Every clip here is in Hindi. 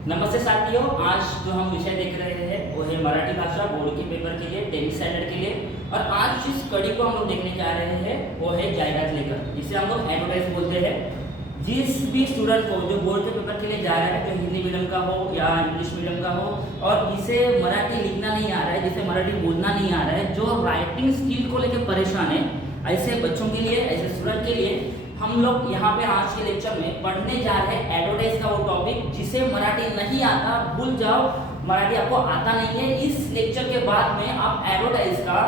नमस्ते साथियों, आज जो हम विषय देख रहे हैं वो है मराठी भाषा बोर्ड के पेपर के लिए 10th स्टैंडर्ड के लिए। और आज जिस कड़ी को हम लोग देखने जा रहे हैं वो है जायरात लेकर, जिसे हम लोग एडवर्टाइज बोलते हैं। जिस भी स्टूडेंट को जो बोर्ड के पेपर के लिए जा रहा है, जो हिंदी मीडियम का हो या इंग्लिश मीडियम का हो, और जिसे मराठी लिखना नहीं आ रहा है, जिसे मराठी बोलना नहीं आ रहा है, जो राइटिंग स्किल को लेकर परेशान है, ऐसे बच्चों के लिए, ऐसे स्टूडेंट के लिए हम लोग यहाँ पे आज के लेक्चर में पढ़ने जा रहे हैं एडवर्टाइज का वो टॉपिक जिसे मराठी नहीं आता, भूल जाओ, मराठी आपको आता नहीं है। इस लेक्चर के बाद में आप एडवर्टाइज का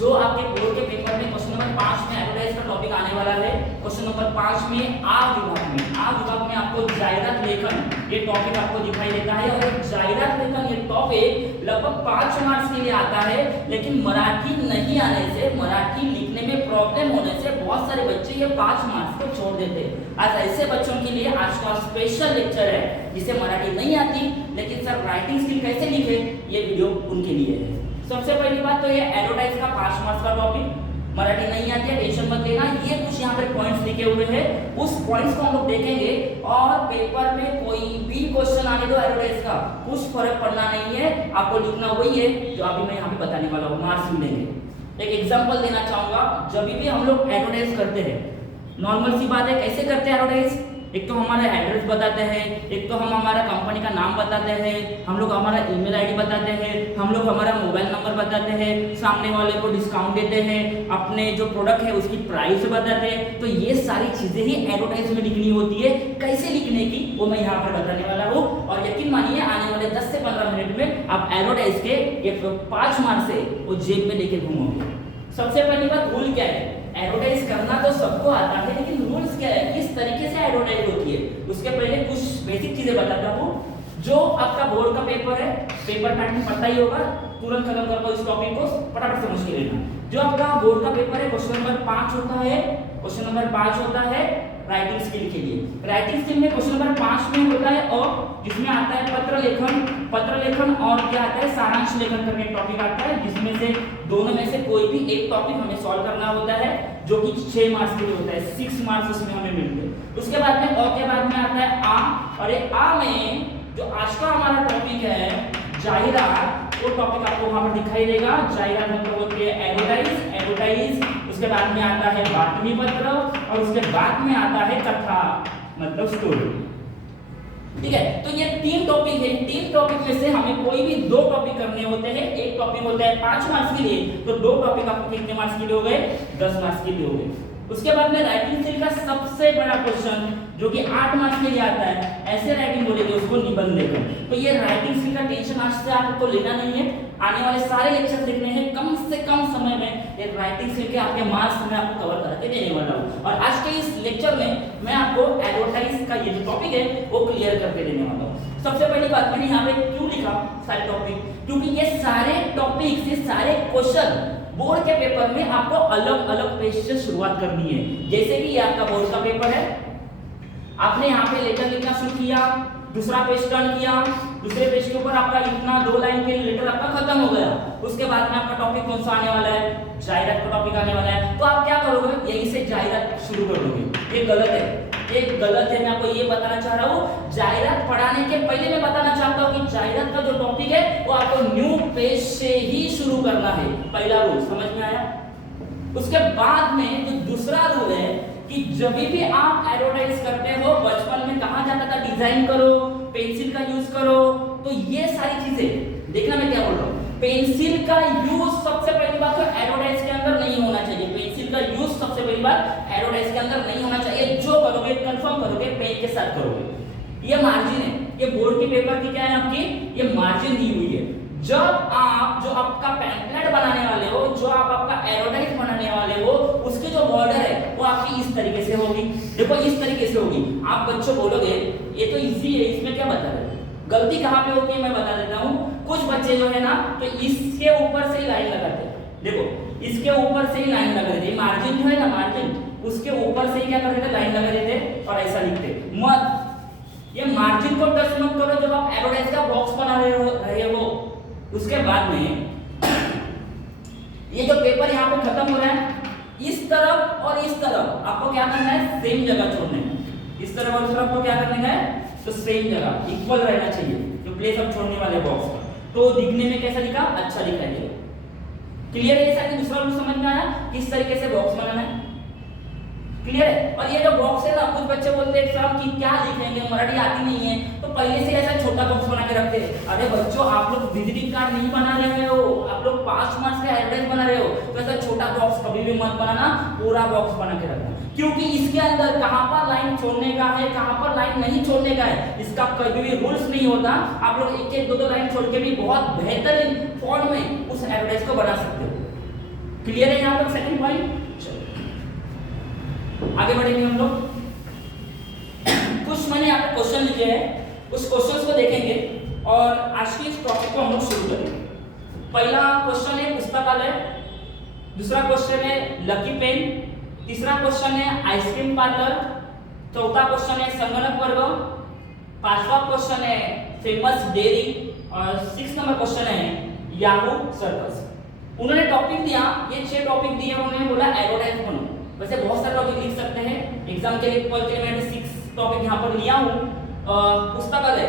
जो आपके बोर्ड के पेपर में क्वेश्चन नंबर 5 में एडवर्टाइज का टॉपिक आने वाला है, क्वेश्चन नंबर 5 में आ विभाग में आपको जायरात लेखन ये टॉपिक आपको दिखाई देता है। और जायरात लेखन ये टॉपिक लगभग 5 मार्क्स के लिए आता है, लेकिन मराठी नहीं आने से, मराठी लिखने में प्रॉब्लम होने से बहुत सारे बच्चे ये 5 मार्क्स को छोड़ देते हैं। आज ऐसे बच्चों के लिए आज का स्पेशल लेक्चर है जिसे मराठी नहीं आती, लेकिन सर राइटिंग स्किल कैसे लिखे, ये वीडियो उनके लिए है। सबसे पहली बात तो ये एडवर्टाइज का 5 मार्क्स का टॉपिक, मराठी नहीं आती है, टेंशन मत लेना। ये कुछ यहाँ पे पॉइंट्स लिखे हुए हैं, उस पॉइंट्स को हम लोग देखेंगे और पेपर में कोई भी क्वेश्चन आने दो एडवर्टाइज का, कुछ फर्क पड़ना नहीं है, आपको लिखना वही है जो अभी मैं यहाँ पे बताने वाला हूँ, मार्क्स मिलेंगे। एक एग्जांपल देना चाहूंगा, जब भी हम लोग एडवर्टाइज करते हैं, नॉर्मल सी बात है, कैसे करते हैं एडवर्टाइज, एक तो हमारा एड्रेस बताते हैं, एक तो हम हमारा कंपनी का नाम बताते हैं, हम लोग हमारा ईमेल आईडी बताते हैं, हम लोग हमारा मोबाइल नंबर बताते हैं, सामने वाले को डिस्काउंट देते हैं, अपने जो प्रोडक्ट है उसकी प्राइस बताते हैं। तो ये सारी चीजें ही एडवर्टाइज में लिखनी होती है। कैसे लिखने की वो मैं यहाँ पर बताने वाला हूँ, और यकीन मानिए आने वाले 10 से 15 मिनट में आप एडवर्टाइज के ये 5 मार्क्स से वो जेब में लेके घूमोगे। सबसे पहली बात, रूल क्या है, एडवर्टाइज करना तो सबको आता है, लेकिन रूल्स क्या है, किस तरीके से एडवर्टाइज होती है, उसके पहले कुछ बेसिक चीजें बताता हूँ। जो आपका बोर्ड का पेपर है, पेपर पैटर्न पता ही होगा, तुरंत खत्म कर दो इस टॉपिक को, फटाफट समझ के लेना। जो आपका बोर्ड का पेपर है, क्वेश्चन नंबर 5 होता है, क्वेश्चन नंबर 5 होता है राइटिंग स्किल के लिए। राइटिंग स्किल में क्वेश्चन नंबर 5 में होता है, और जिसमें आता है पत्र लेखन और क्या आता है, सारांश लेखन करके टॉपिक आता है, जिसमें से दोनों में से कोई भी एक टॉपिक हमें सॉल्व करना होता है, जो कि 6 मार्क्स के लिए होता है, 6 मार्क्स उसमें हमें मिलते हैं। उसके बाद में और के बाद में आता है आ, और ये आ में जो आज का हमारा टॉपिक है जाहिरात, वो टॉपिक आपको वहां पर दिखाई देगा। जाहिरात मतलब होती है एडवर्टाइज। उसके बाद में आता है बातमी पत्र, और उसके बाद में आता है कथा मतलब स्टोरी। ठीक है, तो ये 3 टॉपिक है। 3 टॉपिक में से हमें कोई भी 2 टॉपिक करने होते हैं। एक टॉपिक होता है 5 मार्क्स के लिए, तो 2 टॉपिक आपको कितने मार्क्स के लिए हो गए, 10 मार्क्स के लिए हो गए। उसके बाद में राइटिंग स्किल का सबसे बड़ा क्वेश्चन जो कि 8 मार्क्स के लिए आता है, ऐसे राइटिंग बोलेंगे उसको, निबंध लेखन। तो ये राइटिंग स्किल का टेंशन आज से आपको लेना नहीं है, आने वाले सारे लेक्चर देखने हैं, कम से कम समय में ये राइटिंग स्किल के आपके मार्क्स मैं आपको कवर करके देने वाला हूँ। और आज के इस लेक्चर में मैं आपको एडवर्टाइज का ये जो टॉपिक है वो क्लियर करके देने वाला हूँ। सबसे पहली बात, मैंने यहाँ पे क्यों लिखा सारे टॉपिक, क्योंकि ये सारे टॉपिक, ये सारे क्वेश्चन बोर्ड के पेपर में आपको अलग अलग पेज से शुरुआत करनी है। जैसे कि ये आपका बोर्ड का पेपर है, आपने यहाँ पे लेटर लिखना शुरू किया, दूसरा पेज टर्न किया, दूसरे पेज के ऊपर आपका इतना 2 लाइन के लेटर आपका खत्म हो गया। उसके बाद में आपका टॉपिक कौन सा आने वाला है, जायरात का टॉपिक आने वाला है। तो आप क्या करोगे, यहीं से जायरात शुरू कर दोगे। ये गलत है, एक गलत है। मैं आपको ये बताना चाह रहा हूँ, जायरात पढ़ाने के पहले मैं बताना चाहता हूँ कि जायरात का जो टॉपिक है वो आपको न्यू पेज से ही शुरू करना है। पहला रूल समझ में आया। उसके बाद में जो दूसरा रूल है कि जब भी आप एडवर्टाइज करते हो, बचपन में कहा जाता था डिजाइन करो, पेंसिल का यूज करो, तो ये सारी चीजें देखना मैं क्या बोल रहा हूँ। पेंसिल का यूज सबसे पहली बात तो एडवर्टाइज के अंदर नहीं होना चाहिए। पेंसिल का यूज सबसे पहली बात एडवर्टाइज के अंदर नहीं होना चाहिए। जो करोगे कंफर्म करोगे पेन के साथ करोगे। ये मार्जिन है, ये बोर्ड के पेपर की क्या है आपकी, ये मार्जिन दी हुई है। जब आप जो आपका पैम्फलेट बनाने वाले हो, जो आप आपका एडवर्टाइज बनाने वाले हो, उसकी जो बॉर्डर है वो आपकी इस तरीके से होगी। देखो इस तरीके से होगी। आप बच्चों बोलोगे ये तो इजी है, इसमें क्या बता रहे, गलती कहाँ पे होती है मैं बता देता हूँ। कुछ बच्चे जो है ना, तो इसके ऊपर से ही लाइन लगाते हैं। देखो इसके ऊपर से ही लाइन लगा देते, मार्जिन जो है ना, मार्जिन उसके ऊपर से ही क्या कर देते, लाइन लगा देते और ऐसा लिखते मत। ये मार्जिन को टच मत करो जब आप एडवर्टाइज का बॉक्स बना रहे हो। उसके बाद में ये जो पेपर यहाँ पे खत्म हो रहा है, इस तरफ और इस तरफ आपको क्या करना है, सेम जगह छोड़ना है। इस तरफ और इस तरफ को क्या करने का है, तो सेम जगह इक्वल रहना चाहिए जो प्लेस अब छोड़ने वाले बॉक्स का, तो दिखने में कैसा दिखा, अच्छा दिखाई देगा। क्लियर है? जैसा कि दूसरा रूल समझ में आया किस तरीके से बॉक्स बनाना है, क्लियर है? और ये जो बॉक्स है ना, कुछ बच्चे बोलते हैं सर कि क्या लिखेंगे, मराठी आती नहीं है, तो पहले से ऐसा छोटा बॉक्स बना के रखते हैं। अरे बच्चों, आप लोग विजिटिंग कार्ड नहीं बना रहे हो, आप लोग 5 मार्क्स का एवरेज बना रहे हो, तो ऐसा छोटा बॉक्स कभी भी मत बनाना, पूरा बॉक्स बना के रखना, क्योंकि इसके अंदर कहां पर लाइन छोड़ने का है, कहां पर लाइन नहीं छोड़ने का है, इसका कभी भी रूल्स नहीं होता। आप लोग एक एक दो लाइन छोड़ के भी बहुत बेहतरीन फॉर्म में उस एवरेज को बना सकते हो। क्लियर है यहां तक सेकंड पॉइंट? आगे बढ़ेंगे हम लोग। कुछ मैंने यहाँ पे क्वेश्चन लिखे हैं, उस क्वेश्चंस को देखेंगे और आज की इस टॉपिक को हम लोग शुरू करेंगे। पहला क्वेश्चन है पुस्तकालय, दूसरा क्वेश्चन है लकी पेन, तीसरा क्वेश्चन है आइसक्रीम पार्लर, चौथा क्वेश्चन है संगणक वर्ग, पांचवा क्वेश्चन है फेमस डेयरी और 6 नंबर क्वेश्चन है याहू सर्कस। उन्होंने टॉपिक दिया, ये 6 टॉपिक दिए, उन्होंने बोला एडवर्टाइज बनो। वैसे बहुत सारे टॉपिक लिख सकते हैं एग्जाम के लिए, कल के लिए मैंने 6 टॉपिक यहाँ पर लिया हूँ। पुस्तकालय,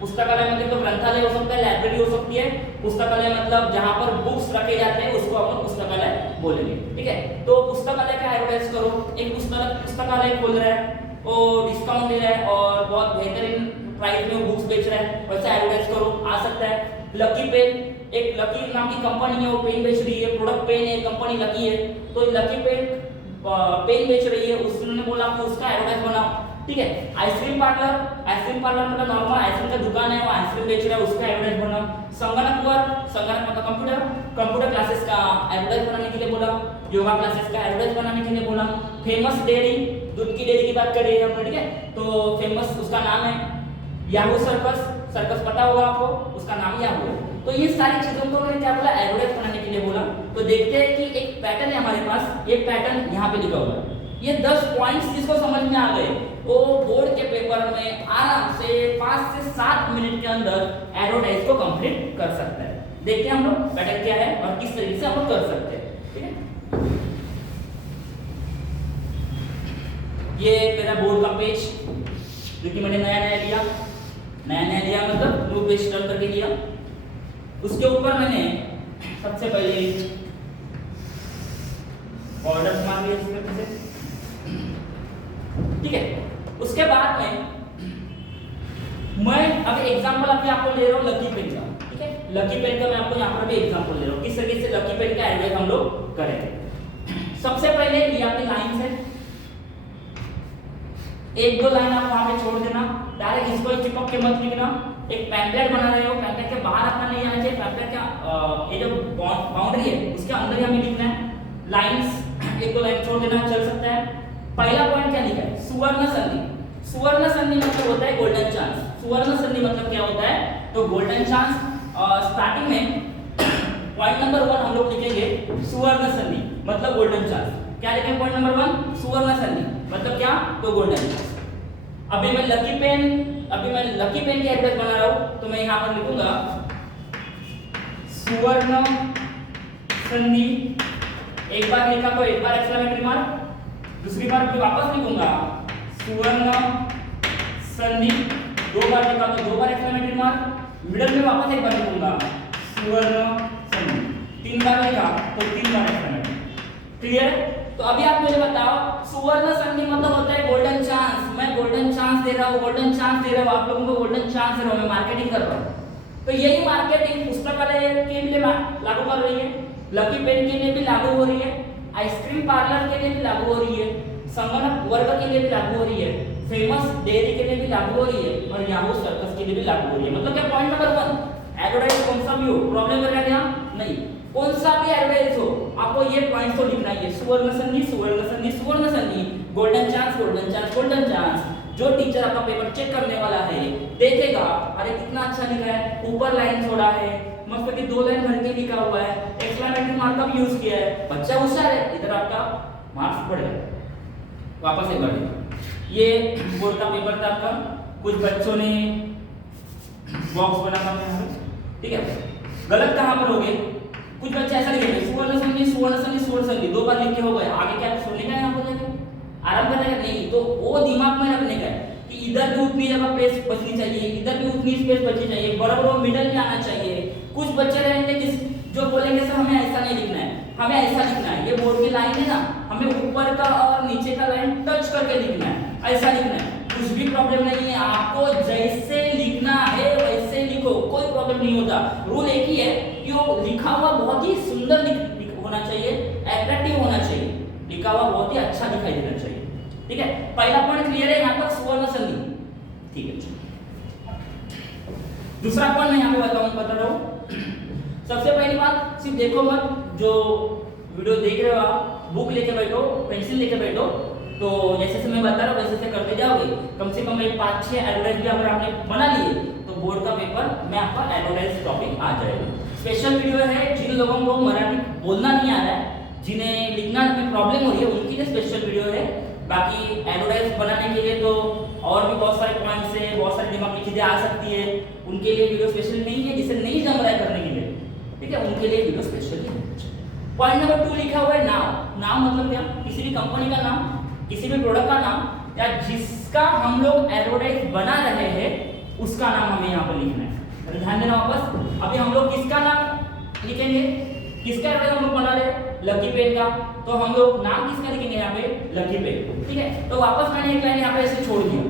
पुस्तकालय मतलब तो ग्रंथालय हो सकता है, लाइब्रेरी हो सकती है। पुस्तकालय मतलब जहाँ पर बुक्स रखे जाते हैं उसको हम पुस्तकालय बोलेंगे, ठीक है? तो पुस्तकालय का एडवर्टाइज करो। एक पुस्तकालय खोल रहा है, वो डिस्काउंट दे रहा है और बहुत बेहतरीन प्राइस में बुक्स बेच रहा है, वैसा एडवर्टाइज करो, आ सकता है। लकी पेन, एक लकी नाम की कंपनी है, वो पेन बेच रही है, प्रोडक्ट पेन है, कंपनी लकी है, तो लकी पेन पेन बेच रही है, उसने बोला कि उसका एडवर्टाइज बनाओ, ठीक है? आइसक्रीम पार्लर, आइसक्रीम पार्लर मतलब नॉर्मल आइसक्रीम का दुकान है, वो आइसक्रीम बेच रहा है, उसका एडवर्टाइज बनाओ। संगणक वर्ग, संगणक मतलब कंप्यूटर, कंप्यूटर क्लासेस का एडवर्टाइज बनाने के लिए बोला, योगा क्लासेस का एडवर्टाइज बनाने के लिए बोला। फेमस डेयरी, दूध की डेयरी की बात कर रहे हैं हम, ठीक है? तो फेमस उसका नाम है। याहू सर्कस, सर्कस पता होगा आपको, उसका नाम याहू है। तो ये सारी चीजों को उन्होंने क्या बोला, एडवर्टाइज बनाने के लिए बोला। तो देखते हैं कि एक पैटर्न है हमारे पास, ये पैटर्न यहाँ पे लिखा हुआ है। ये 10 पॉइंट्स जिसको समझ में आ गए वो बोर्ड के पेपर में आराम से 5 से 7 मिनट के अंदर एडवर्टाइज को कंप्लीट कर सकता है। देखते हैं हम लोग पैटर्न क्या है और किस तरीके से हम लोग कर सकते हैं, ठीक है? ये मेरा बोर्ड का पेज जो कि मैंने नया लिया मतलब न्यू पेज टर्न करके लिया। उसके ऊपर मैंने सबसे पहले बॉर्डर मार लिया इस तरीके से, ठीक है? उसके बाद में मैं अभी एग्जांपल अभी आपको ले रहा हूँ लकी पेन का, ठीक है? लकी पेन का मैं आपको यहाँ पर भी एग्जांपल ले रहा हूँ किस तरीके से लकी पेन का एडवर्टाइज हम लोग करेंगे। सबसे पहले ये आपकी लाइन है, एक दो लाइन आप वहां पे छोड़ देना, डायरेक्ट इसको चिपक के मत लिखना। एक पैम्पलेट बना रहे हो, पैम्पलेट के बाहर अपना नहीं आना चाहिए, पैम्पलेट का ये जो बाउंड्री है उसके अंदर ही हमें लिखना है। लाइंस एक दो लाइन छोड़ देना, चल सकता है। पहला पॉइंट क्या लिखा है, सुवर्ण संधि। सुवर्ण संधि मतलब होता है गोल्डन चांस। सुवर्ण संधि मतलब क्या होता है, तो गोल्डन चांस। स्टार्टिंग में पॉइंट नंबर 1 हम लोग लिखेंगे सुवर्ण संधि मतलब गोल्डन चांस। क्या लिखेंगे पॉइंट नंबर 1, सुवर्ण संधि मतलब क्या, तो गोल्डन चांस। अभी मैं लकी पेन की एड्रेस बना रहा हूं, तो मैं यहां पर लिखूंगा सुवर्ण संधि। एक बार लिखा तो एक बार एक्सक्लेमेटरी मार्क, दूसरी बार फिर वापस लिखूंगा सुवर्ण संधि। 2 बार लिखा तो 2 बार एक्सक्लेमेटरी मार्क, मिडिल में वापस एक बार लिखूंगा सुवर्ण संधि। 3 बार लिखा तो 3 बार एक्सक्लेमेटरी। क्लियर? तो अभी आप मुझे बताओ, सुवर्ण संधि मतलब होता है गोल्डन चांस। मैं गोल्डन चांस दे रहा हूँ, गोल्डन चांस दे रहा हूँ, आप लोगों को गोल्डन चांस दे रहा हूँ, मैं मार्केटिंग कर रहा हूँ। तो यही मार्केटिंग पुस्तकालय के लिए लागू कर रही है, लकी पेन के लिए भी लागू हो रही है, आइसक्रीम पार्लर के लिए भी लागू हो रही है, संगणक वर्ग के लिए भी लागू हो रही है, फेमस डेयरी के लिए भी लागू हो रही है और याहू सर्कस के लिए भी लागू हो रही है। मतलब क्या, पॉइंट नंबर 1 एडवर्टाइज कौन सा भी हो, प्रॉब्लम कर रहा है नहीं, कौन सा भी एडवर्टाइज हो आपको ये पॉइंट तो लिखना है, सुवर्ण संधि, सुवर्ण संधि, सुवर्ण संधि, golden chance, golden chance, golden chance. जो टीचर आपका पेपर चेक करने वाला है देखेगा, अरे कितना अच्छा लिखा है, ऊपर लाइन छोड़ा है, मस्त की 2 लाइन भर के लिखा हुआ है, एक्सक्लेमेटरी मार्क का भी यूज किया है, बच्चा होशियार है, इधर आपका मार्क्स बढ़ गया। वापस एक बार ये बोर्ड का पेपर था आपका, कुछ बच्चों ने बॉक्स बना था, ठीक है? गलत कहां पर हो गए, कुछ बच्चे ऐसा लिखेंगे सुवर्ण संधि, सुवर्ण संधि, सुवर्ण संधि, 2 बार लिख के हो गए, आगे क्या सुनने का है आपको, जाके आराम करने का नहीं, तो वो दिमाग में रखने का है। कि इधर भी उतनी जगह स्पेस बचनी चाहिए, इधर भी उतनी स्पेस बचनी चाहिए, बराबर मिडल में आना चाहिए। कुछ बच्चे रहेंगे जो बोलेंगे सर हमें ऐसा नहीं लिखना है, हमें ऐसा लिखना है, ये बोर्ड की लाइन है ना, हमें ऊपर का और नीचे का लाइन टच करके लिखना है, ऐसा लिखना है। कुछ भी प्रॉब्लम नहीं है, आपको जैसे लिखना है वैसे लिखो, कोई प्रॉब्लम नहीं होता। रूल एक ही है कि वो लिखा हुआ बहुत ही सुंदर होना चाहिए, अट्रैक्टिव होना चाहिए, लिखा हुआ बहुत ही अच्छा दिखाई देना चाहिए। ठीक है, पहला पॉइंट क्लियर है, यहाँ तक सुवर्ण संधि। ठीक है, दूसरा पॉइंट मैं यहाँ पे बता रहा हूँ। सबसे पहली बात, सिर्फ देखो मत, जो वीडियो देख रहे हो आप बुक लेके बैठो, पेंसिल लेके बैठो, तो जैसे मैं बता रहा हूँ वैसे करते जाओगे। कम से कम 5-6 एडवर्टाइज भी अगर आपने बना लिए तो बोर्ड का पेपर में आपका एडवर्टाइज टॉपिक आ जाएगा। स्पेशल वीडियो है जिन लोगों को मराठी बोलना नहीं आ रहा है, जिन्हें लिखना में प्रॉब्लम हो रही है, उनके लिए स्पेशल वीडियो है। बाकी एडवर्टाइज बनाने के लिए तो और भी बहुत सारे पॉइंट्स है, बहुत सारी दिमाग में चीजें आ सकती है, उनके लिए वीडियो स्पेशल नहीं है। जिसे नहीं जम रहा है करने के लिए, ठीक है, उनके लिए वीडियो स्पेशल है। पॉइंट नंबर 2 लिखा हुआ है नाम। नाम मतलब क्या? किसी भी कंपनी का नाम, किसी भी प्रोडक्ट का नाम, या जिसका हम लोग एडवर्टाइज बना रहे हैं उसका नाम हमें यहाँ पर लिखना है। तो ध्यान देना वापस, अभी हम लोग किसका नाम लिखेंगे, किसका एडवर्टाइज हम लोग बना रहे हैं? लकी पेन का, तो हम लोग नाम किसका लिखेंगे यहाँ पे? Lucky pen. ठीक है, तो वापस मैंने एक लाइन यहाँ पे ऐसे छोड़ दिया,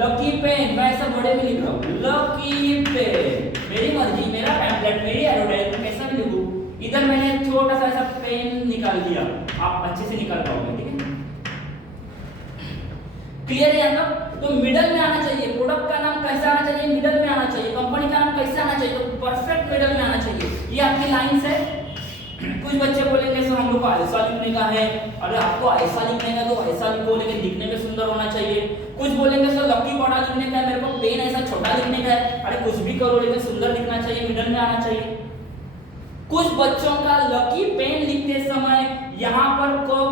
लकी पेन, मैं ऐसा बड़े में लिख रहा हूँ लकी पेन, मेरी मर्जी, मेरा पैम्पलेट, मेरी एडवर्टाइज, मैं कैसा भी लिखूं। इधर मैंने छोटा सा ऐसा पेन निकाल दिया, आप अच्छे से निकाल पाओगे। ठीक है, क्लियर है यहाँ तक? तो मिडल में आना चाहिए, प्रोडक्ट का नाम कैसा आना चाहिए? मिडल में आना चाहिए। कंपनी का नाम कैसा आना चाहिए? तो परफेक्ट मिडल में आना चाहिए। ये आपकी लाइंस है। कुछ बच्चे बोलेंगे सर हम लोग को ऐसा लिखने का है, अरे आपको ऐसा लिखने का तो ऐसा लिखो, लेकिन दिखने में सुंदर होना चाहिए। कुछ बोलेंगे सर लकी बड़ा लिखने का है, मेरे को पेन ऐसा छोटा लिखने का है, अरे कुछ भी करो लेकिन सुंदर लिखना चाहिए, मिडल में आना चाहिए। कुछ बच्चों का लकी पेन लिखते समय यहाँ पर क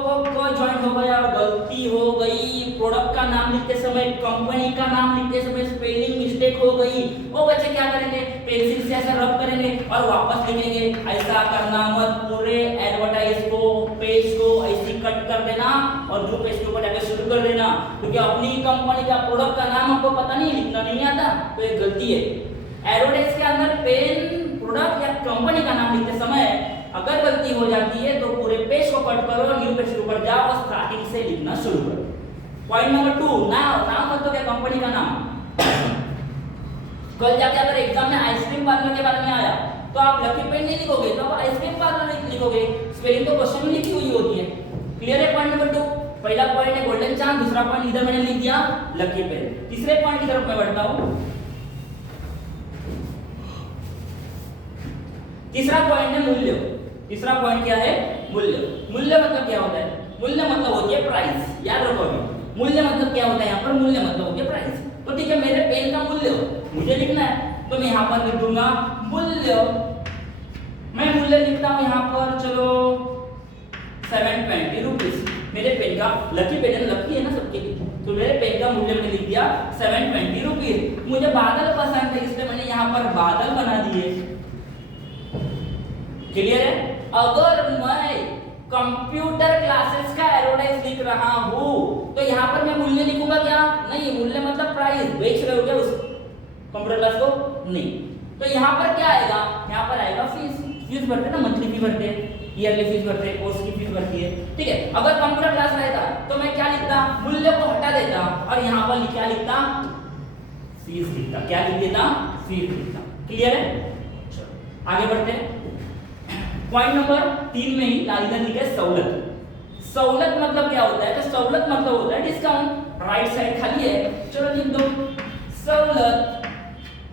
ज्वाइन हो गया, गलती हो गई, प्रोडक्ट का नाम लिखते समय, कंपनी का नाम लिखते समय स्पेलिंग मिस्टेक हो गई, वो बच्चे क्या करेंगे? पेंसिल से ऐसा रब करेंगे और वापस लिखेंगे। ऐसा करना मत, पूरे एडवर्टाइज को, पेज को ऐसे कट कर देना और जो पेज के ऊपर जाकर शुरू कर देना, क्योंकि अपनी कंपनी का प्रोडक्ट का नाम आपको पता नहीं, लिखना नहीं आता, तो ये गलती है। एडवर्टाइज के अंदर पेन, प्रोडक्ट या कंपनी का नाम लिखते समय अगर गलती हो जाती है तो पूरे पेज को कट करो, न्यू पेज के ऊपर जाओ और स्टार्टिंग से लिखना शुरू करो। पॉइंट नंबर 2, नाम मतलब क्या? कंपनी का नाम। कल जाके अगर एग्जाम में आइसक्रीम पार्लर के बारे में आया तो आप लकी पेन नहीं लिखोगे, तो आप आइसक्रीम पार्लर लिखोगे, स्पेलिंग तो क्वेश्चन में लिखी हुई होती है। क्लियर है? पॉइंट नंबर 2, पहला पॉइंट है गोल्डन चांद, दूसरा पॉइंट इधर मैंने लिख दिया लकी पेन। तीसरे पॉइंट की तरफ मैं बढ़ता हूं। तीसरा पॉइंट है मूल्य। तीसरा पॉइंट क्या है? मूल्य। मूल्य मतलब क्या होता है? मूल्य मतलब होती है प्राइस, याद रखो अभी। मूल्य मतलब क्या होता है यहाँ पर? मूल्य मतलब होती है प्राइस। तो ठीक है, मेरे पेन का मूल्य मुझे लिखना है, तो मैं यहाँ पर लिख दूंगा मूल्य। मैं मूल्य लिखता हूँ यहाँ पर, चलो 720 रुपीज। मेरे पेन का, लकी पेन है, लकी है ना सबके लिए, तो मेरे पेन का मूल्य मैंने लिख दिया 720 रुपीज। मुझे बादल पसंद है इसलिए मैंने यहाँ पर बादल बना दिए। क्लियर है? अगर मैं कंप्यूटर क्लासेस का एडवर्टाइज लिख रहा हूं तो यहाँ पर मैं मूल्य लिखूंगा क्या? नहीं, मूल्य मतलब प्राइस, बेच रहे हो क्या उस कंप्यूटर क्लास को? नहीं। तो यहाँ पर क्या आएगा? यहाँ पर आएगा फीस। फीस भरते ना, मंथली फी भरते हैं, ईयरली फीस भरते हैं, कोर्स की फीस भरती है। ठीक है, अगर कंप्यूटर क्लास रहता तो मैं क्या लिखता? मूल्य को हटा देता और यहाँ पर क्या लिखता? फीस लिखता। क्या लिख देता? फीस लिखता। क्लियर है? चलो आगे बढ़ते हैं। पॉइंट नंबर 3 में ही इधर लिखा है सवलत। सवलत मतलब क्या होता है? तो सवलत मतलब होता है डिस्काउंट। राइट साइड खाली है, चलो लिख दो सवलत।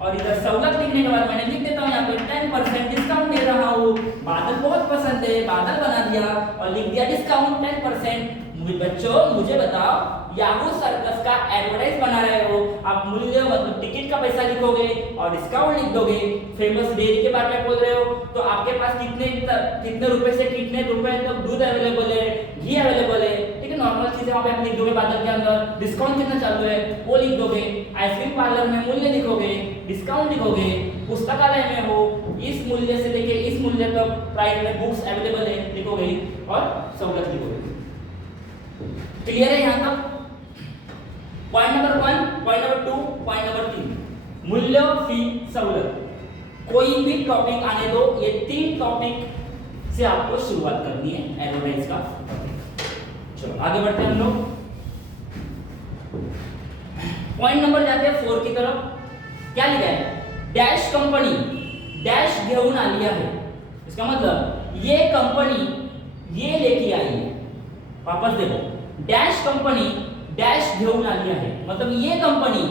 और इधर सवलत लिखने के बाद मैंने लिख देता हूँ यहाँ पे 10% डिस्काउंट दे रहा हूँ। बादल बहुत पसंद है, बादल बना दिया और लिख दिया डिस्काउंट 10%। बच्चों मुझे बताओ, याहू सर्कस का एडवर्टाइज बना रहे हो, आप मूल्य मतलब टिकट का पैसा लिखोगे और डिस्काउंट लिख दोगे। फेमस डेयरी के बारे में बोल रहे हो तो आपके पास कितने रुपए से कितने रुपए तक दूध अवेलेबल है, घी अवेलेबल है, ठीक है, नॉर्मल चीजें वहां पे आप लिख दोगे। बादल के अंदर डिस्काउंट कितना चालू है वो लिख दोगे। आइसक्रीम पार्लर में मूल्य लिखोगे, डिस्काउंट लिखोगे। पुस्तकालय में हो, इस मूल्य से लेके इस मूल्य तक प्राइस में बुक्स अवेलेबल है लिखोगे और सवलत लिखोगे। क्लियर है यहाँ तक? Point number 1, point number 2, point number 3, मूल्य, फी, सवलत। कोई भी टॉपिक आने दो, ये 3 टॉपिक से आपको शुरुआत करनी है एडवर्टाइज का। चलो आगे बढ़ते हैं हम लोग। पॉइंट नंबर जाते हैं 4 की तरफ। क्या लिखा है? डैश कंपनी डैश घेऊन आली आहे। इसका मतलब ये कंपनी ये लेके आई है। वापस देखो, डैश कंपनी डैश घेऊन आली आहे, मतलब ये कंपनी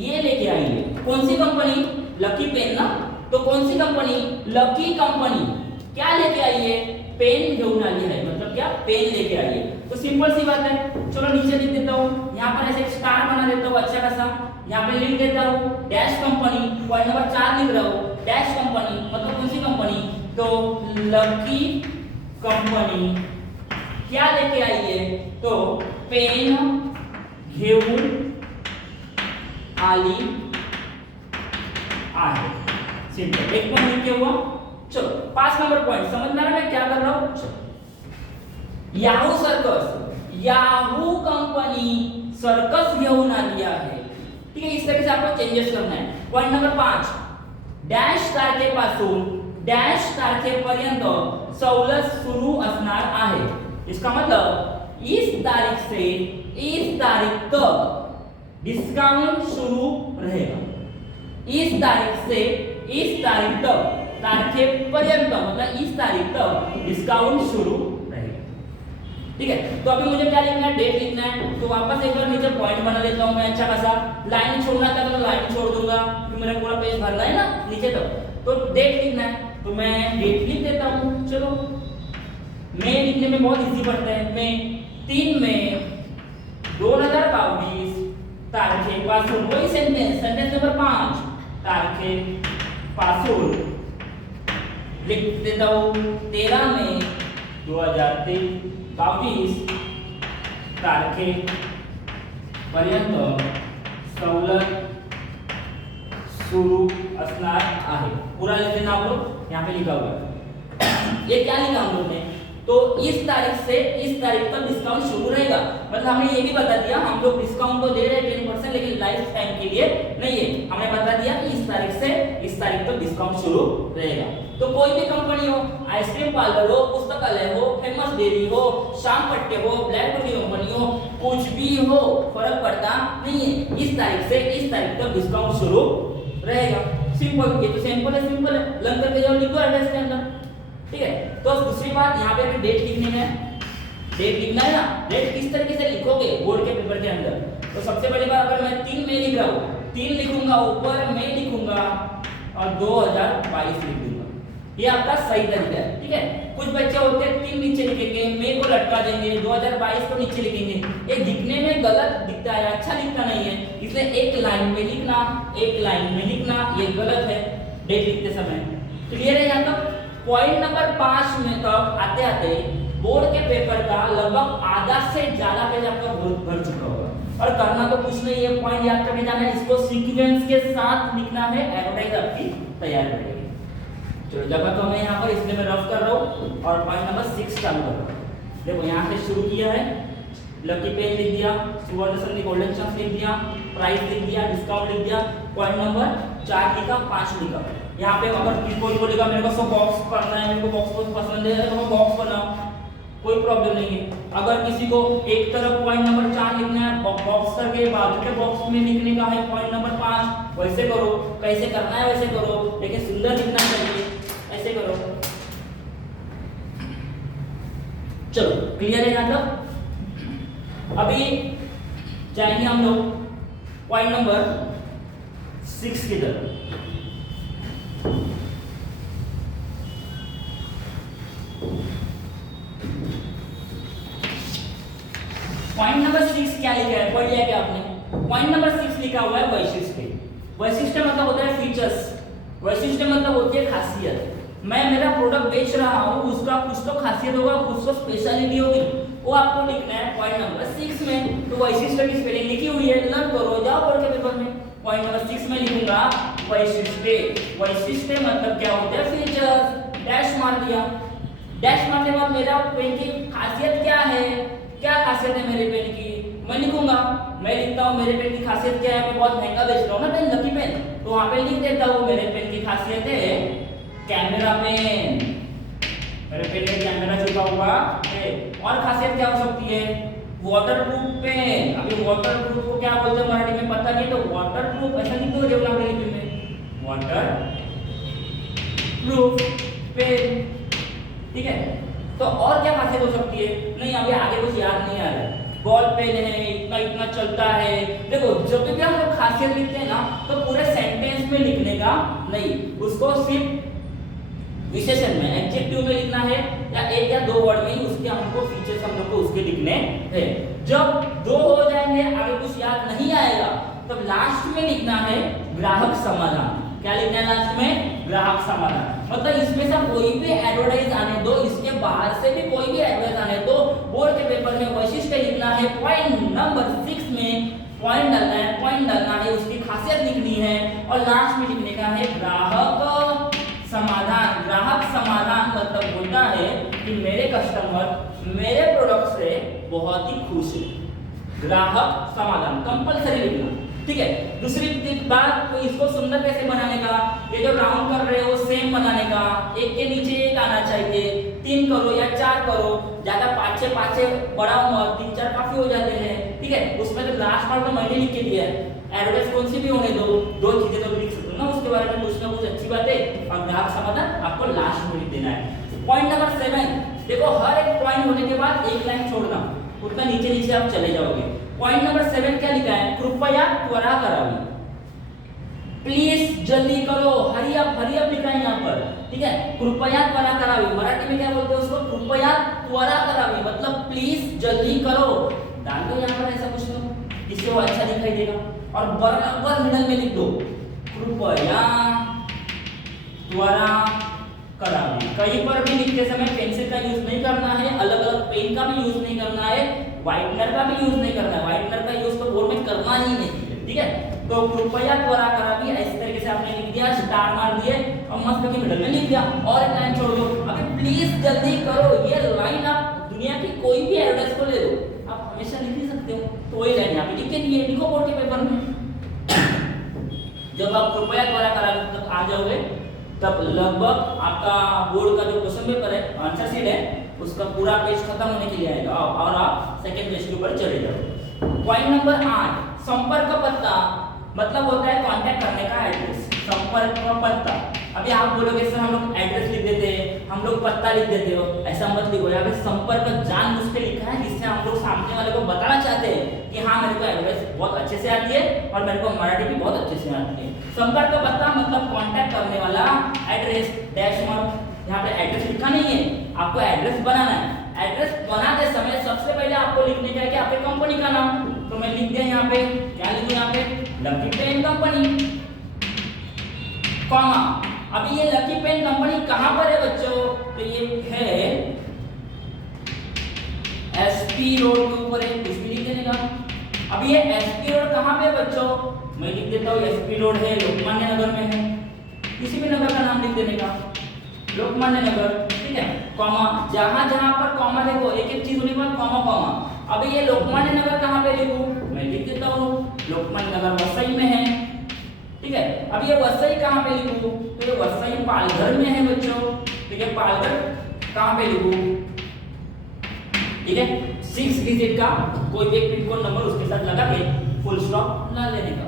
ये लेके आई है। कौन सी कंपनी? लकी पेन ना। तो कौन सी कंपनी? लकी कंपनी क्या लेके आई है? पेन घेऊन आली है, मतलब क्या? पेन लेके आई है। तो सिंपल सी बात है। चलो नीचे लिख देता हूँ, यहाँ पर ऐसे एक स्टार बना देता हूँ अच्छा खासा। यहाँ पे लिख देता हूँ डैश कंपनी, पॉइंट नंबर 4 लिख रहा हूँ। डैश कंपनी मतलब कौन सी कंपनी? तो लकी कंपनी क्या लेके आई है? तो पेन घेऊन आली आहे। सिंपल, एक पॉइंट लिख के हुआ। चलो 5 नंबर पॉइंट समझ में आ रहा है मैं क्या कर रहा हूँ? Yahoo circus, Yahoo company circus घेऊन आली आहे। ठीक है, इस तरह से आपको चेंजेस करना है। पॉइंट नंबर 5, डॅश तारखेपासून डॅश तारखेपर्यंत सवलत सुरू असणार आहे। इसका मतलब इस तारीख से इस तारीख तक डिस्काउंट शुरू रहेगा। इस तारीख से इस तारीख तक, तारखेपर्यंत मतलब इस तारीख तक डिस्काउंट शुरू रहेगा। ठीक है, तो अभी मुझे क्या लिखना है? डेट लिखना है। तो वापस एक बार नीचे पॉइंट बना देता हूं मैं अच्छा खासा। लाइन छोड़ना था तो लाइन छोड़ दूंगा, क्योंकि मेरा पूरा पेज भरना है ना नीचे तक। तो डेट लिखना है तो मैं डेट लिख देता हूं। चलो, मई लिखने में बहुत इजी पड़ता है। मई 3 मई 2022 तारखेपासून, वही सेंटेंस नंबर 5 तारखेपासून लिख देता हूं 13 मई 2022 तारखेपर्यंत सवलत सुरू असणार आहे। पूरा लिख देना आप लोग, यहाँ पे लिखा हुआ है। ये क्या लिखा हम लोग ने? तो इस तारीख से इस तारीख तक डिस्काउंट शुरू रहेगा। मतलब हमने ये भी बता दिया हम लोग डिस्काउंट तो दे रहे हैं 10%, लेकिन लाइफ टाइम के लिए नहीं है। हमने बता दिया कि इस तारीख से इस तारीख तक डिस्काउंट शुरू रहेगा। तो कोई भी कंपनी हो, आइसक्रीम पार्लर हो, पुस्तकालय हो, फेमस डेयरी हो, शाम पट्टे हो, ब्लैक की कंपनी हो, कुछ भी हो, फर्क पड़ता नहीं है। इस तारीख से इस तारीख तक डिस्काउंट शुरू रहेगा। सिंपल, ये तो सिंपल है। लंग करके जाओ, लिखो एड्रेस के अंदर। ठीक है, तो दूसरी बात यहाँ पे भी डेट लिखनी है। डेट लिखना है ना, डेट किस तरीके से लिखोगे बोर्ड के पेपर के अंदर? तो सबसे बड़ी बात, अगर मैं 3 मई लिख रहा हूँ, 3 लिखूंगा, ऊपर मई लिखूंगा और 2022 लिख दूंगा। ये आपका सही तरीका है। ठीक है, कुछ बच्चे होते हैं 3 नीचे लिखेंगे, मई को लटका देंगे, 2022 को नीचे लिखेंगे। ये दिखने में गलत दिखता है, अच्छा दिखता नहीं है। इसलिए एक लाइन में लिखना, एक लाइन में लिखना, ये गलत है डेट लिखते समय। क्लियर है यहाँ तक? पॉइंट नंबर 5 में तक आते आते बोर्ड के पेपर का लगभग आधा से ज्यादा पेज आपका भर चुका होगा। और करना तो कुछ नहीं है, पॉइंट याद करके जाना है, इसको सीक्वेंस के साथ लिखना है, एडवर्टाइज आपकी तैयार रहेगी। चलो, जगह तो मैं यहाँ पर इसलिए मैं रफ कर रहा हूँ और पॉइंट नंबर 6 चालू कर रहा हूँ। देखो यहाँ से शुरू किया है, लकी पेन लिख दिया, सुवर्ण संधि गोल्डन चांस लिख दिया, प्राइस लिख दिया, डिस्काउंट लिख दिया, पॉइंट नंबर 4 लिखा, 5 लिखा। यहाँ पे अगर कोई बोलेगा मेरे को 100 बॉक्स करना है, मेरे को बॉक्स बहुत पसंद है, तो मैं बॉक्स बनाओ, कोई प्रॉब्लम नहीं है। अगर किसी को एक तरफ पॉइंट नंबर 4 लिखना है, बॉक्स करके बाजू के बॉक्स में लिखने का है पॉइंट नंबर 5, वैसे करो। कैसे करना है वैसे करो, लेकिन सुंदर लिखना चाहिए, ऐसे करो। चलो, क्लियर है यहाँ तक? अभी जाएंगे हम लोग पॉइंट नंबर 6 की तरफ। पॉइंट नंबर 6 क्या लिखा है? पढ़ लिया क्या आपने? पॉइंट नंबर 6 लिखा हुआ है वैशिष्ट्य। वैशिष्ट्य मतलब होता है फीचर्स, वैशिष्ट्य मतलब होती है खासियत। मैं मेरा प्रोडक्ट बेच रहा हूँ, उसका कुछ तो खासियत होगा, कुछ तो स्पेशलिटी होगी, वो आपको लिखना है पॉइंट नंबर 6 में। तो वैशिष्ट्य की स्पेलिंग लिखी हुई है, लर्न करो, जाओ बोर्ड के पेपर में। पॉइंट नंबर 6 में लिखूंगा वैशिष्ट्य। वैशिष्ट्य मतलब क्या होता है? फीचर्स। डैश मार दिया, डैश मारने के बाद मेरा पेन की खासियत क्या है? क्या खासियत है मेरे पेन की? मैं लिखूंगा, मैं लिखता हूँ मेरे पेन की खासियत क्या है, मैं बहुत महंगा बेच रहा हूँ ना पेन, लकी पेन, तो वहां पे लिख देता हूँ मेरे पेन की खासियत है कैमरा पेन, मेरे पेन में कैमरा छुपा हुआ है। और खासियत क्या हो सकती है, वाटरप्रूफ पेन। अभी वाटरप्रूफ को क्या बोलते हैं मराठी में पता नहीं, तो वाटरप्रूफ ऐसा लिख दो देवनागरी लिपि में, वाटर प्रूफ पेन, ठीक है। तो और क्या खासियत हो सकती है, नहीं अभी आगे कुछ याद नहीं आ रहा है। बॉल पेन है, इतना इतना चलता है। देखो जब भी हम लोग खासियत लिखते हैं ना, तो पूरे सेंटेंस में लिखने का नहीं, उसको सिर्फ विशेषण में एडजेक्टिव में लिखना है, या एक या दो वर्ड में ही उसके हमको फीचर्स हम लोग को उसके लिखने हैं। जब दो हो जाएंगे, आगे कुछ याद नहीं आएगा, तब लास्ट में लिखना है ग्राहक समाधान। क्या लिखना है लास्ट में, ग्राहक समाधान। मतलब इसमें से कोई भी एडवर्टाइज आने दो, इसके बाहर से भी कोई भी एडवर्टाइज आने दो, बोर्ड के पेपर में वैशिष्ट्य लिखना है, पॉइंट नंबर 6 में पॉइंट डालना है, पॉइंट डालना है, उसकी खासियत लिखनी है, और लास्ट में लिखने का है ग्राहक समाधान। ग्राहक समाधान मतलब बोलता है कि मेरे कस्टमर मेरे प्रोडक्ट से बहुत ही खुश है। ग्राहक समाधान कंपलसरी लिखना, ठीक है। दूसरी बात, तो इसको सुंदर कैसे बनाने का, ये जो राउंड कर रहे हो सेम बनाने का, एक के नीचे एक आना चाहिए, 3 करो या 4 करो, ज्यादा 5-6 बढ़ाओ मत, 3-4 काफी हो जाते हैं, ठीक है। उसमें तो लास्ट पार्ट तो मैंने लिख के दिया है, एडवर्टाइज कौन सी भी होने दो, 2 चीजें तो लिख सकते हो ना उसके बारे में, कुछ ना कुछ अच्छी बात है, और ग्राहक समाधान आपको लास्ट में लिख देना है। पॉइंट नंबर 7, देखो हर एक पॉइंट होने के बाद एक लाइन छोड़ना, उतना नीचे नीचे आप चले जाओगे। पॉइंट नंबर 7 क्या लिखा है, कृपया त्वरा करावी, प्लीज जल्दी करो, हरी अप लिखा है यहाँ पर, ठीक है। कृपया त्वरा करावी, मराठी में क्या बोलते हैं उसको, कृपया त्वरा करावी, मतलब प्लीज जल्दी करो। डाल दो यहाँ पर ऐसा कुछ तो, इससे वो अच्छा दिखाई देगा, और बराबर मिडल में लिख दो कृपया त्वरा करावी। कहीं पर भी लिखते समय पेंसिल का यूज नहीं करना है, अलग अलग पेन का भी यूज नहीं करना है, व्हाइटनर का भी यूज नहीं करना है, व्हाइटनर का यूज तो बोर्ड में करना ही नहीं है, ठीक है। तो कृपया त्वरा करावी ऐसे तरीके से आपने लिख दिया, स्टार मार दिए और मस्त के मिडल में लिख दिया, और एक लाइन छोड़ दो। अभी प्लीज जल्दी करो, ये लाइन आप दुनिया की कोई भी एडवर्टाइज को ले लो, आप हमेशा लिख ही सकते हो, तो वही लाइन यहाँ पे लिख के दिए, लिखो बोर्ड के पेपर में। जब आप कृपया त्वरा करावी तक आ जाओगे, तब लगभग आपका बोर्ड का जो क्वेश्चन पेपर है, आंसर शीट है, उसका पूरा पेज खत्म होने के लिए आएगा, और आप सेकंड पेज के ऊपर चले जाओ। पॉइंट नंबर 8, संपर्क पत्ता मतलब होता है कांटेक्ट करने का एड्रेस, संपर्क पत्ता। अभी आप बोलोगे सर हम लोग एड्रेस लिख देते हैं, हम लोग पत्ता लिख देते हो, ऐसा मत लिखो, यहाँ पे संपर्क जानबूझ के लिखा है, जिससे हम लोग सामने वाले को बताना चाहते हैं कि हाँ मेरे को एड्रेस बहुत अच्छे से आती है, और मेरे को मराठी भी बहुत अच्छे से आती है। संपर्क पत्ता मतलब कांटेक्ट करने वाला एड्रेस, डैश मार्क, यहाँ पे एड्रेस लिखा नहीं है, आपको एड्रेस बनाना है। एड्रेस बनाते समय सबसे पहले आपको लिखने का है कि आपके कंपनी का नाम, तो मैं लिख दिया यहाँ पे, क्या लिखूं यहाँ पे, लकी पेन कंपनी, कॉमा। अभी ये लकी पेन कंपनी कहाँ पर है बच्चों, तो ये है एसपी रोड के ऊपर है, कुछ भी लिख देने का। अभी ये एसपी रोड कहाँ पे है बच्चों, मैं लिख देता हूँ एसपी रोड है लोकमान्य नगर में है, किसी भी नगर का नाम लिख देने का, लोकमान्य नगर, ठीक है। कॉमा, जहां जहां पर कॉमा देखो, एक एक चीज होने के बाद कॉमा कॉमा। अभी ये लोकमान्य नगर कहाँ पे लिखूं, मैं लिख देता हूँ लोकमान्य नगर वसई में है, ठीक है। अब ये वसई कहाँ पे लिखूं, तो ये वसई पालघर में है बच्चों, ठीक है। पालघर कहाँ पे लिखूं, ठीक है। 6 डिजिट का कोई भी एक पिन कोड नंबर उसके साथ लगा के फुल स्टॉप ना लेने का।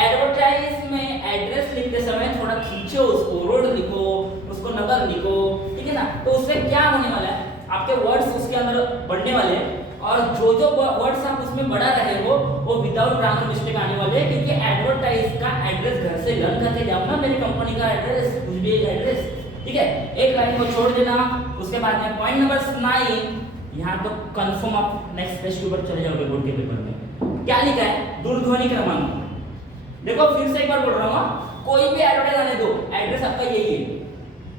एडवर्टाइज में एड्रेस लिखते समय थोड़ा खींचो उसको, रोड लिखो, उसको नगर लिखो, ठीक है ना। तो उससे क्या होने वाला है, आपके वर्ड्स उसके अंदर बढ़ने वाले हैं, और जो जो वर्ड्स आप उसमें बढ़ा रहे हो वो विदाउट ग्रामर मिस्टेक आने वाले हैं, क्योंकि एडवर्टाइज का एड्रेस घर से लर्न करके जाओ ना, मेरी कंपनी का एड्रेस, कुछ भी एक एड्रेस, ठीक है। एक लाइन को छोड़ देना, उसके बाद में पॉइंट नंबर 9, यहाँ तो कंफर्म आप नेक्स्ट पेज के ऊपर चले जाओगे बोर्ड के पेपर में। क्या लिखा है, दूरध्वनि क्रमांक। देखो फिर से एक बार बोल रहा हूँ, कोई भी एडवर्टाइज आने दो, एड्रेस आपका यही है,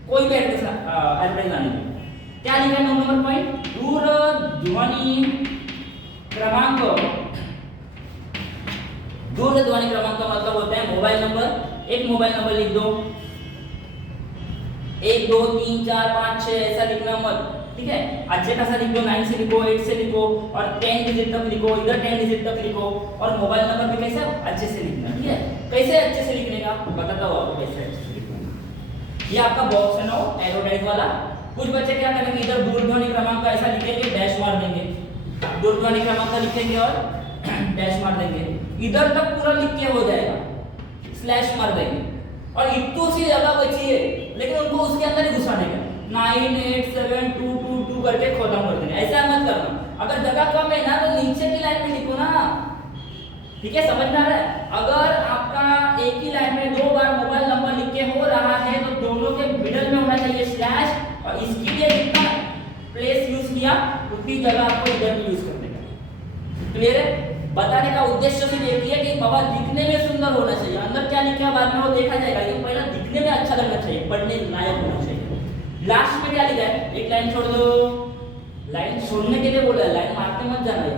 कोई भी एड्रेस एडवर्टाइज आने दो। क्या लिखा है 9 नंबर पॉइंट, दूरध्वनि क्रमांक। दूरध्वनि क्रमांक का मतलब होता है मोबाइल नंबर, एक मोबाइल नंबर लिख दो, 1 2 3 4 5 6 ऐसा लिखना मत, ठीक है, अच्छे खासा लिख दो, 9 से लिखो, 8 से लिखो और 10 डिजिट तक लिखो, इधर 10 डिजिट तक लिखो और मोबाइल नंबर भी कैसे अच्छे से लिखना। ठीक है, कैसे अच्छे से लिखने का बताता हूँ आपको कैसे अच्छे से लिखना। ये आपका बॉक्स है ना एडवर्टाइज वाला। कुछ बच्चे क्या करेंगे, इधर दूरध्वनि क्रमांक ऐसा लिखेंगे, डैश मार देंगे, दूरध्वनि क्रमांक लिखेंगे और डैश मार देंगे, इधर तक पूरा लिख के हो जाएगा, स्लैश मार देंगे और इतनी सी जगह बची है लेकिन उनको उसके अंदर ही घुसा देगा, 9 8 7 2 2 2 करके खत्म कर देंगे। ऐसा मत करना। अगर जगह कम है ना तो नीचे की लाइन में लिखो ना। ठीक है, समझ में आ रहा है? अगर आपका एक ही लाइन में 2 बार मोबाइल नंबर लिख के हो रहा है तो दोनों के मिडल में होना चाहिए स्लैश और इसके लिए जितना प्लेस यूज किया उतनी जगह आपको इधर भी यूज करने का। क्लियर है? बताने का उद्देश्य सिर्फ एक ही है कि बाबा दिखने में सुंदर होना चाहिए, अंदर क्या लिखा है बाद में वो देखा जाएगा, लेकिन पहले दिखने में अच्छा लगना चाहिए, पढ़ने लायक होना चाहिए। लास्ट में क्या लिखा है, एक लाइन छोड़ दो, लाइन छोड़ने के लिए बोला है, लाइन मारते मत जाना है।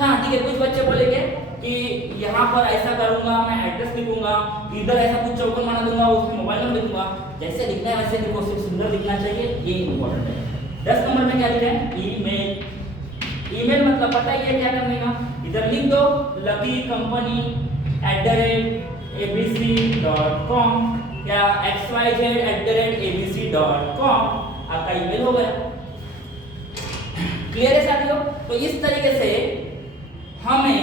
हाँ ठीक है, कुछ बच्चे बोलेंगे कि यहाँ पर ऐसा करूंगा, मैं एड्रेस लिखूंगा, इधर ऐसा कुछ चौकन बना दूंगा, उसमें मोबाइल नंबर लिखूंगा, जैसे लिखना है वैसे लिखो, सिर्फ सुंदर लिखना चाहिए, ये इंपॉर्टेंट है। 10 नंबर में क्या लिखा है, ईमेल। ईमेल मतलब पता ही है क्या करने का, इधर लिख दो लकी कंपनी @abc.com या xyz@abc.com, आपका ईमेल हो गया। क्लियर है साथियों? तो इस तरीके से हमें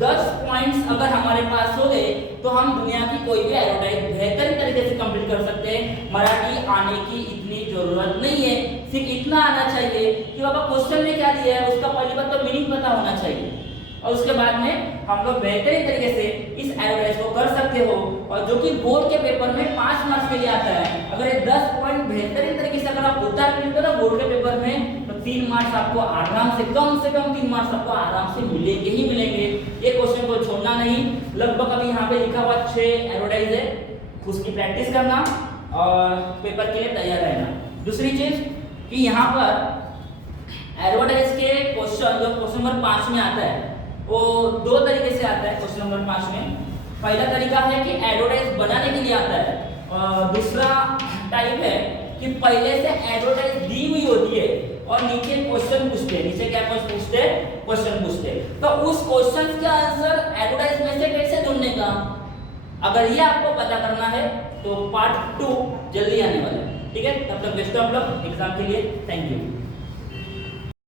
10 पॉइंट्स अगर हमारे पास हो गए तो हम दुनिया की कोई भी एडवर्टाइज बेहतरीन तरीके से कंप्लीट कर सकते हैं। मराठी आने की इतनी जरूरत नहीं है, सिर्फ इतना आना चाहिए कि बाबा क्वेश्चन में क्या दिया है उसका पहली बात तो मीनिंग पता होना चाहिए और उसके बाद में हम लोग बेहतरीन तरीके से इस एडवर्टाइज को कर सकते हो और जो कि बोर्ड के पेपर में 5 मार्क्स के लिए आता है। अगर ये 10 पॉइंट बेहतरीन तरीके से अगर आप उतार लेते हो ना बोर्ड के पेपर में तो 3 मार्क्स आपको आराम से कम 3 मार्क्स आपको आराम से मिलेंगे ही मिलेंगे। ये क्वेश्चन को छोड़ना नहीं। लगभग अभी यहाँ पे लिखा हुआ 6 एडवर्टाइज है, उसकी प्रैक्टिस करना और पेपर के लिए तैयार रहना। दूसरी चीज कि यहाँ पर एडवर्टाइज के क्वेश्चन जो क्वेश्चन नंबर 5 में आता है वो 2 तरीके से आता है। क्वेश्चन नंबर 5 में पहला तरीका है कि एडवर्टाइज बनाने के लिए आता है और दूसरा टाइप है कि पहले से एडवर्टाइज दी हुई होती है और नीचे क्वेश्चन पूछते हैं। नीचे क्या क्वेश्चन पूछते हैं तो उस क्वेश्चन का आंसर एडवर्टाइज में से कैसे ढूंढने का, अगर ये आपको पता करना है तो पार्ट 2 जल्दी आने वाला है। ठीक है, तब तक बेस्ट ऑफ लक एग्जाम के लिए। Thank you.